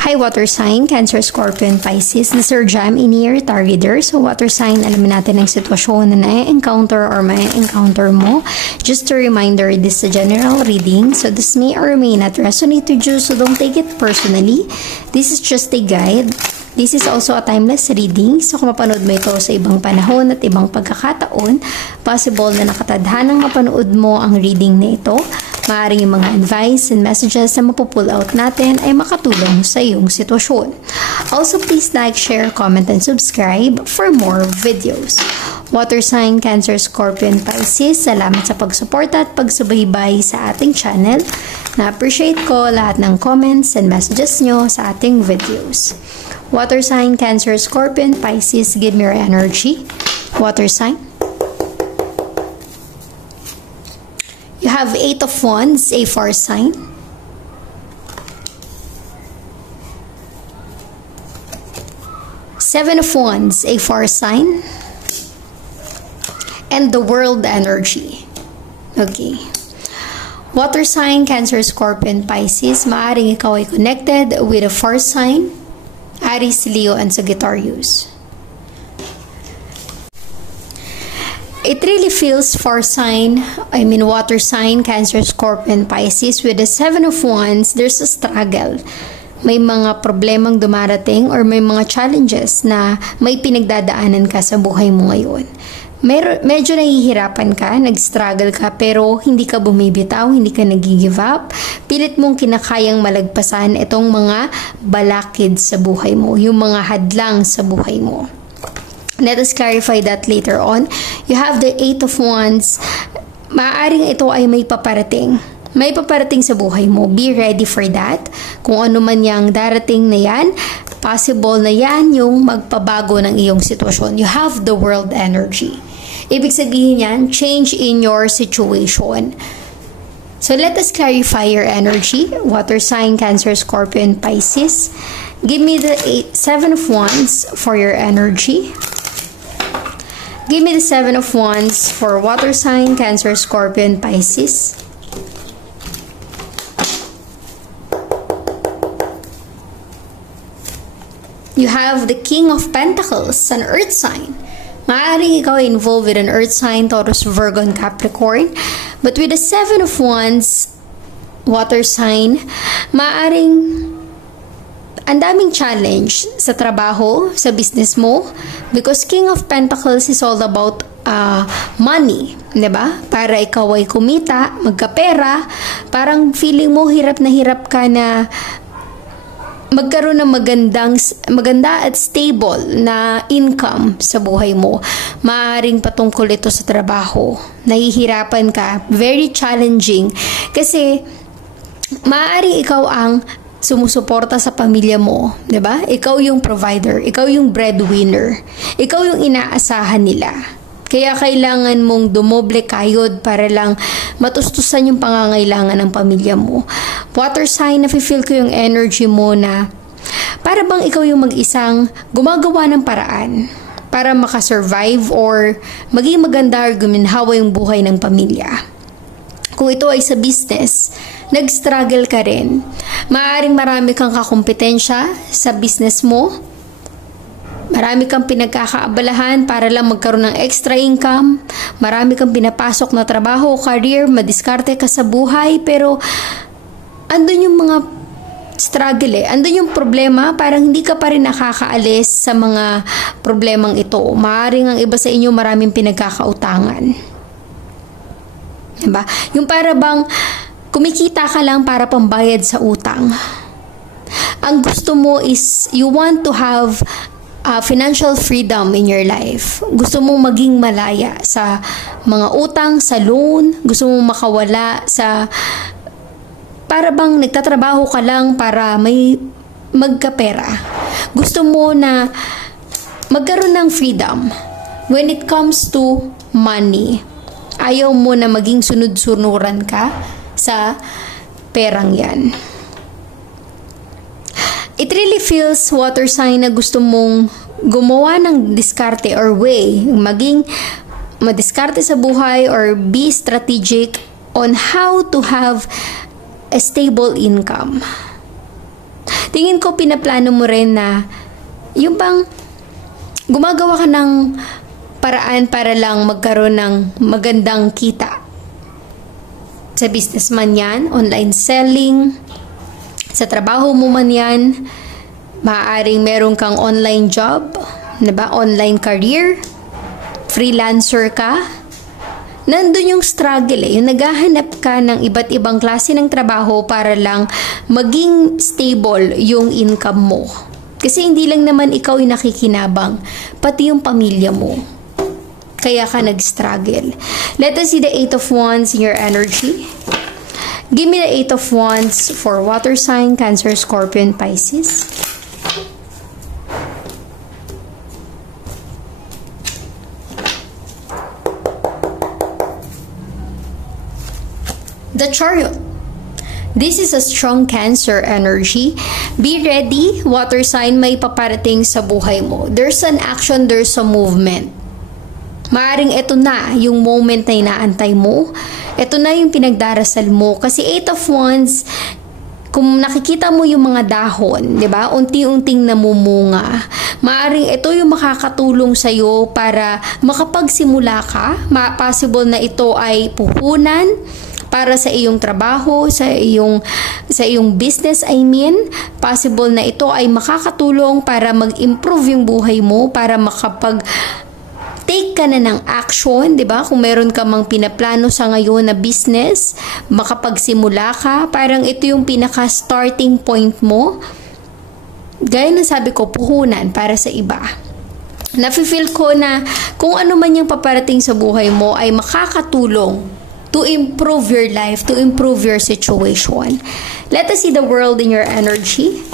Hi, water sign, Cancer, Scorpio, and Pisces. This is Jam in here, target reader. So, water sign, alamin natin ang sitwasyon na na-encounter or may-encounter mo. Just a reminder, this is a general reading. So, this may or may not resonate with you, so don't take it personally. This is just a guide. This is also a timeless reading. So, kung mapanood mo ito sa ibang panahon at ibang pagkakataon, possible na nakatadhanang mapanood mo ang reading na ito. Maaaring yung mga advice and messages na mapupull out natin ay makatulong sa iyong sitwasyon. Also, please like, share, comment, and subscribe for more videos. Water sign, Cancer, Scorpio, and Pisces, salamat sa pagsuporta at pagsubaybay sa ating channel. Na-appreciate ko lahat ng comments and messages nyo sa ating videos. Water sign, Cancer, Scorpio, and Pisces, give me your energy. Water sign. You have 8 of Wands, a fire sign. Seven of Wands, a fire sign. And the World energy. Okay. Water sign, Cancer, Scorpio, and Pisces. Maaring ikaw ay connected with a fire sign. Aries, Leo, and Sagittarius. It really feels water sign, Cancer, Scorpio, and Pisces. With the 7 of Wands, there's a struggle. May mga problemang dumarating or may mga challenges na may pinagdadaanan ka sa buhay mo ngayon. Medyo nahihirapan ka, nag-struggle ka, pero hindi ka bumibitaw, hindi ka nag-give up. Pilit mong kinakayang malagpasan itong mga balakid sa buhay mo, yung mga hadlang sa buhay mo. Let us clarify that later on. You have the 8 of Wands. Maaaring ito ay may paparating. May paparating sa buhay mo. Be ready for that. Kung ano man yang darating na yan, possible na yan yung magpabago ng iyong sitwasyon. You have the World energy. Ibig sabihin yan, change in your situation. So let us clarify your energy. Water sign, Cancer, Scorpio, and Pisces. Give me the 7 of Wands for your energy. Give me the 7 of Wands for water sign, Cancer, Scorpio, and Pisces. You have the King of Pentacles, an earth sign. Maaaring ikaw ay involved with an earth sign, Taurus, Virgo, and Capricorn. But with the 7 of Wands, water sign, maaaring ang daming challenge sa trabaho, sa business mo, because King of Pentacles is all about money, diba? Para ikaw ay kumita, magkapera, parang feeling mo hirap ka na magkaroon ng maganda at stable na income sa buhay mo. Maaaring patungkol ito sa trabaho. Nahihirapan ka, very challenging, kasi maaaring ikaw ang sumusuporta sa pamilya mo, 'di ba? Ikaw yung provider, ikaw yung breadwinner, ikaw yung inaasahan nila. Kaya kailangan mong dumoble kayod para lang matustusan yung pangangailangan ng pamilya mo. Water sign, nafe-feel ko yung energy mo na para bang ikaw yung mag-isang gumagawa ng paraan para makasurvive or maging maganda or guminhawa yung buhay ng pamilya. Kung ito ay sa business, nag-struggle ka rin. Maaaring marami kang kakumpetensya sa business mo. Marami kang pinagkakaabalahan para lang magkaroon ng extra income. Marami kang pinapasok na trabaho o career, madiskarte ka sa buhay, pero andun yung mga struggle andun yung problema, parang hindi ka pa rin nakakaalis sa mga problemang ito. Maaaring ang iba sa inyo maraming pinagkakautangan. Diba? Yung para bang kumikita ka lang para pambayad sa utang. Ang gusto mo is you want to have financial freedom in your life. Gusto mong maging malaya sa mga utang, sa loan. Gusto mong makawala sa para bang nagtatrabaho ka lang para may magkapera. Gusto mo na magkaroon ng freedom when it comes to money. Ayaw mo na maging sunod-sunuran ka sa perang yan. It really feels water sign na gusto mong gumawa ng diskarte or way, maging madiskarte sa buhay or be strategic on how to have a stable income. tingin ko pinaplano mo rin na yung bang gumagawa ka ng paraan para lang magkaroon ng magandang kita. Sa business man yan, online selling, sa trabaho mo man yan, maaaring meron kang online job, diba? Online career, freelancer ka. Nandun yung struggle yung naghahanap ka ng iba't ibang klase ng trabaho para lang maging stable yung income mo. Kasi hindi lang naman ikaw yung nakikinabang, pati yung pamilya mo. Kaya ka nag-struggle. Let us see the 8 of Wands in your energy. Give me the 8 of Wands for water sign, Cancer, Scorpio, and Pisces. The Chariot. This is a strong Cancer energy. Be ready, water sign, may paparating sa buhay mo. There's an action, there's a movement. Maaring ito na yung moment na inaantay mo. Ito na yung pinagdarasal mo. Kasi 8 of Wands, kung nakikita mo yung mga dahon, di ba? Unti-unting namumunga. Maaring ito yung makakatulong sa'yo para makapagsimula ka. Possible na ito ay puhunan para sa iyong trabaho, sa iyong business, possible na ito ay makakatulong para mag-improve yung buhay mo, para take ka na ng action, di ba? Kung meron ka mang pinaplano sa ngayon na business, makapagsimula ka, parang ito yung pinaka-starting point mo. Gaya ng sabi ko, puhunan para sa iba. Nafe-feel ko na kung ano man yung paparating sa buhay mo ay makakatulong to improve your life, to improve your situation. Let us see the world in your energy.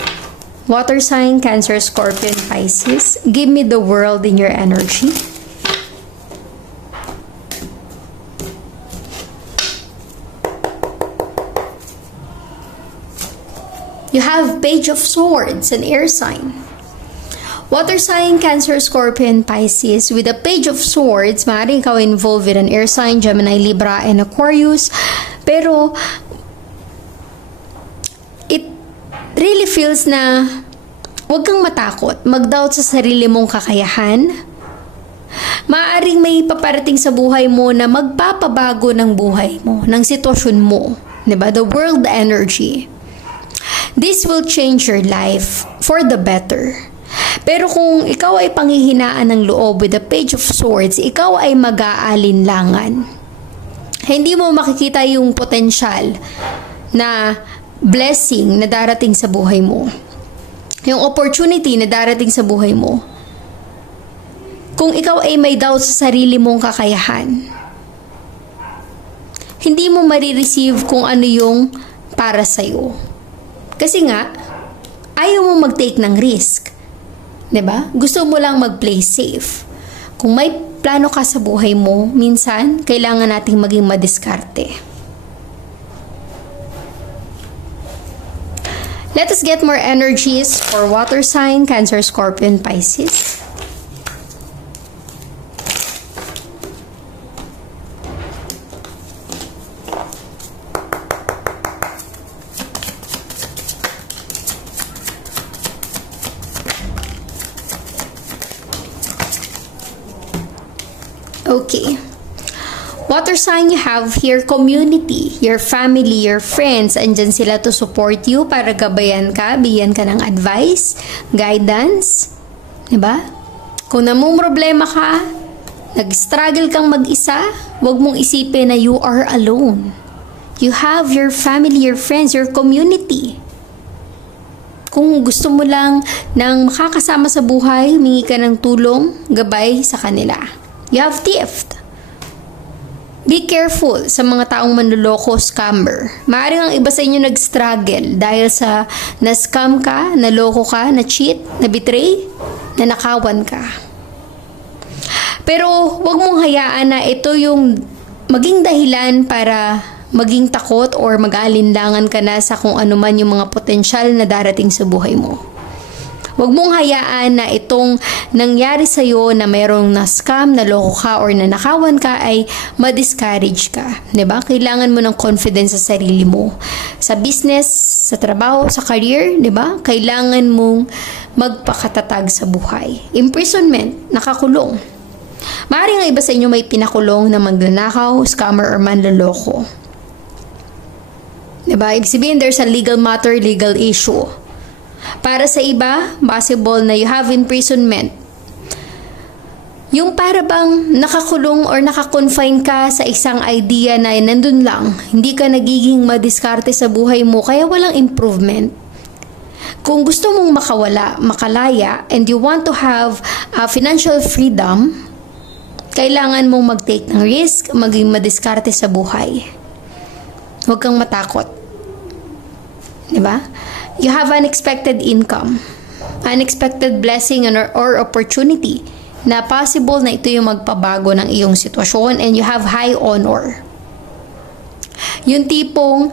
Water sign, Cancer, Scorpio, and Pisces. Give me the world in your energy. You have Page of Swords, an air sign. Water sign, Cancer, Scorpio, and Pisces. With the Page of Swords, maaaring ikaw involved with an air sign, Gemini, Libra, and Aquarius. Pero, it really feels na huwag kang matakot, mag-doubt sa sarili mong kakayahan. Maaaring may paparating sa buhay mo na magpapabago ng buhay mo, ng sitwasyon mo. Diba? The world energy. This will change your life for the better. Pero kung ikaw ay panghihinaan ng loob with the Page of Swords, ikaw ay mag-aalinlangan. Hindi mo makikita yung potensyal na blessing na darating sa buhay mo. Yung opportunity na darating sa buhay mo. Kung ikaw ay may doubt sa sarili mong kakayahan, hindi mo marireceive kung ano yung para sa'yo. Kasi nga, ayaw mo mag-take ng risk. Diba? Gusto mo lang mag-play safe. Kung may plano ka sa buhay mo, minsan, kailangan nating maging madiskarte. Let us get more energies for water sign, Cancer, Scorpio, and Pisces. Okay. Water sign, you have here community, your family, your friends. Andyan sila to support you para gabayan ka, bigyan ka ng advice, guidance. Diba? Kung namong problema ka, nag-struggle kang mag-isa, huwag mong isipin na you are alone. You have your family, your friends, your community. Kung gusto mo lang ng makakasama sa buhay, humingi ka ng tulong, gabay sa kanila. You have theft. Be careful sa mga taong manloloko, scammer. Maaaring ang iba sa inyo nag-struggle dahil sa na-scam ka, naloko ka, na-cheat, na-betray, nanakawan ka. Pero huwag mong hayaan na ito yung maging dahilan para maging takot or mag-alinlangan ka na sa kung ano man yung mga potensyal na darating sa buhay mo. Huwag mong hayaan na itong nangyari sa'yo na mayroong na-scam, naloko ka, or nanakawan ka ay ma-discourage ka. Diba? Kailangan mo ng confidence sa sarili mo. Sa business, sa trabaho, sa career, diba? Kailangan mong magpakatatag sa buhay. Imprisonment, nakakulong. Maaaring ang iba sa inyo may pinakulong na magnanakaw, scammer, or manloloko. Diba? Ibig sabihin, there's a legal matter, legal issue. Para sa iba, possible na you have imprisonment. Yung para bang nakakulong or nakakonfine ka sa isang idea na nandun lang, hindi ka nagiging madiskarte sa buhay mo, kaya walang improvement. Kung gusto mong makawala, makalaya, and you want to have financial freedom, kailangan mong mag-take ng risk, maging madiskarte sa buhay. Huwag kang matakot. Diba? You have unexpected income, unexpected blessing or opportunity na possible na ito yung magpabago ng iyong sitwasyon, and you have high honor. Yung tipong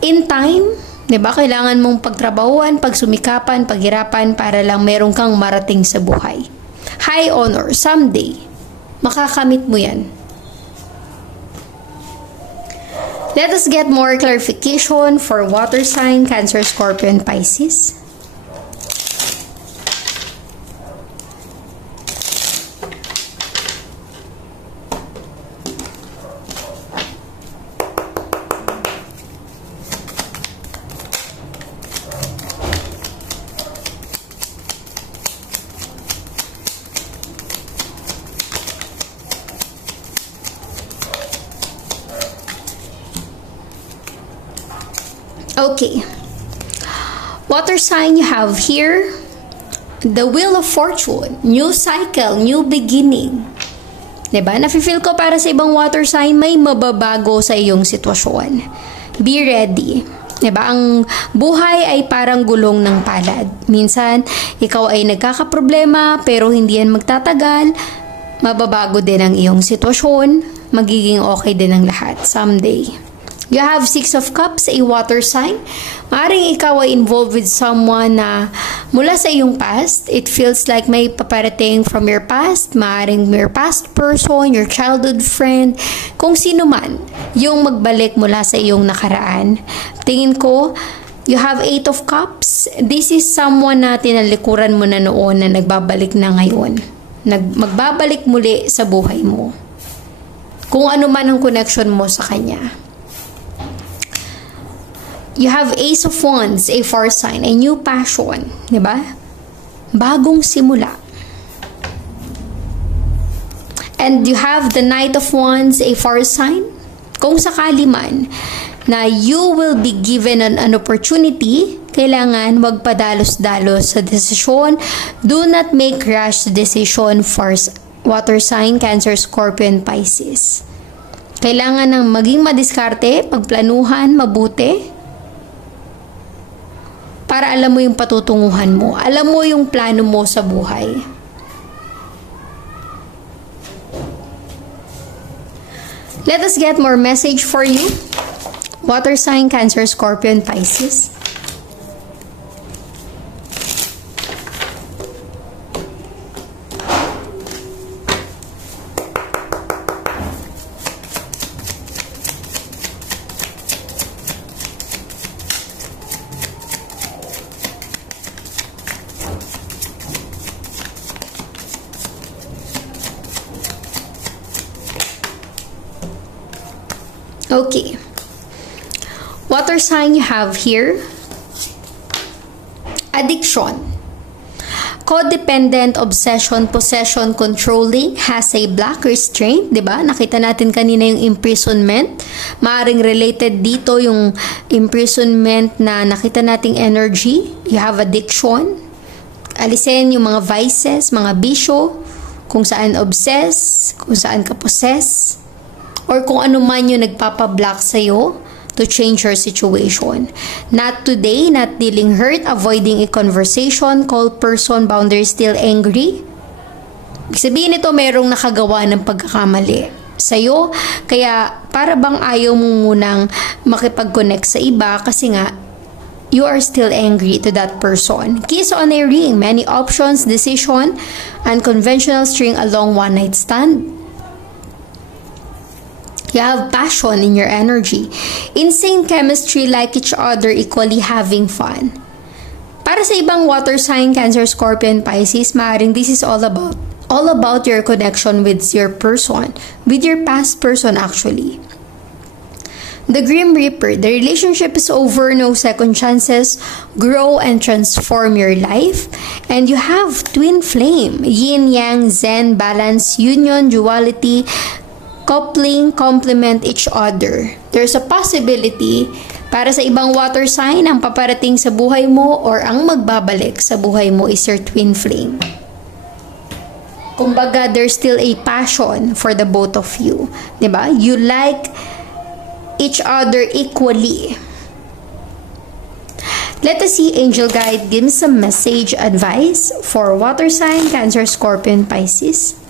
in time, diba? Kailangan mong pagtrabahuan, pagsumikapan, paghirapan para lang meron kang marating sa buhay. High honor, someday, makakamit mo yan. Let us get more clarification for water sign, Cancer, Scorpio, and Pisces. Okay, water sign, you have here the Wheel of Fortune, new cycle, new beginning. Diba? Nafe-feel ko para sa ibang water sign, may mababago sa iyong sitwasyon. Be ready. Diba? Ang buhay ay parang gulong ng palad. Minsan, ikaw ay nagkakaproblema pero hindi yan magtatagal. Mababago din ang iyong sitwasyon. Magiging okay din ang lahat someday. You have Six of Cups, a water sign. Maaring ikaw ay involved with someone na mula sa iyong past. It feels like may paparating from your past. Maaring your past person, your childhood friend, kung sino man yung magbalik mula sa iyong nakaraan. Tingin ko, you have Eight of Cups. This is someone na tinalikuran mo na noon na nagbabalik na ngayon. Magbabalik muli sa buhay mo. Kung ano man ang connection mo sa kanya. You have Ace of Wands, a fire sign, a new passion, di ba? Bagong simula. And you have the Knight of Wands, a fire sign. Kung sakali man na you will be given an opportunity, kailangan wag padalos-dalos sa desisyon. Do not make rash decision for water sign, Cancer, Scorpio, and Pisces. Kailangan ng maging madiskarte, pagplanuhan, mabuti, para alam mo yung patutunguhan mo. Alam mo yung plano mo sa buhay. Let us get more message for you. Water sign, Cancer, Scorpio, and Pisces. Okay. Water sign, you have here addiction, codependent, obsession, possession, controlling, has a black restraint, diba? Nakita natin kanina yung imprisonment. Maaring related dito yung imprisonment na nakita nating energy. You have addiction. Alisin yung mga vices, mga bisyo, kung saan obsess, kung saan ka possess, or kung ano man yung nagpapablock sa'yo to change your situation. Not today, not dealing hurt, avoiding a conversation, cold person, boundary, still angry. Ibig sabihin ito, merong nakagawa ng pagkakamali sa'yo, kaya para bang ayaw mo munang makipag-connect sa iba kasi nga, you are still angry to that person. Kiss on a ring, many options, decision, unconventional string along one night stand. You have passion in your energy. Insane chemistry, like each other, equally having fun. Para sa ibang water sign, Cancer, Scorpion, Pisces, maaaring this is all about your connection with your person, with your past person actually. The Grim Reaper, the relationship is over, no second chances, grow and transform your life. And you have Twin Flame, Yin, Yang, Zen, balance, union, duality, coupling, complement each other. There's a possibility para sa ibang water sign, ang paparating sa buhay mo or ang magbabalik sa buhay mo is your Twin Flame. Kumbaga, there's still a passion for the both of you. Diba? You like each other equally. Let us see, angel guide, give me some message, advice for water sign, Cancer, Scorpion, Pisces.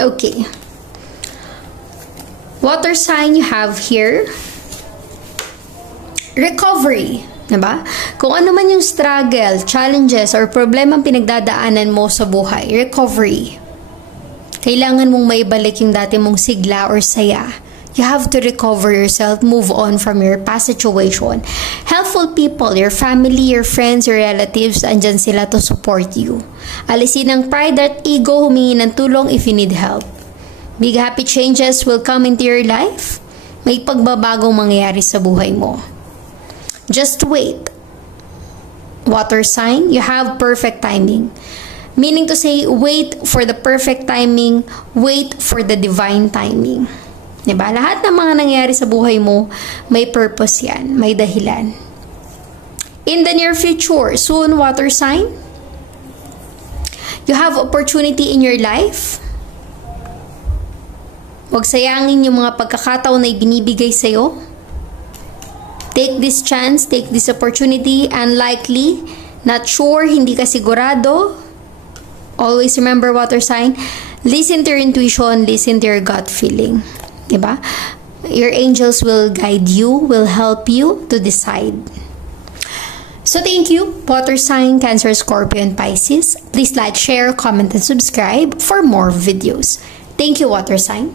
Okay. Water sign you have here. Recovery. Diba? Kung ano man yung struggle, challenges, or problema pinagdadaanan mo sa buhay, recovery. Kailangan mong maibalik yung dati mong sigla or saya. You have to recover yourself, move on from your past situation. Helpful people, your family, your friends, your relatives, andyan sila to support you. Alisin ang pride at ego, humingi ng tulong if you need help. Big happy changes will come into your life. May pagbabagong mangyayari sa buhay mo. Just wait. Water sign, you have perfect timing. Meaning to say, wait for the perfect timing, wait for the divine timing. Diba? Lahat ng mga nangyayari sa buhay mo, may purpose yan, may dahilan. In the near future, soon, water sign, you have opportunity in your life. Huwag sayangin yung mga pagkakataon na ibinibigay sa'yo. Take this chance, take this opportunity, unlikely, not sure, hindi ka sigurado. Always remember, water sign, listen to your intuition, listen to your gut feeling. Diba? Your angels will guide you, will help you to decide. So thank you, water sign, Cancer, Scorpion, Pisces. Please like, share, comment, and subscribe for more videos. Thank you, water sign.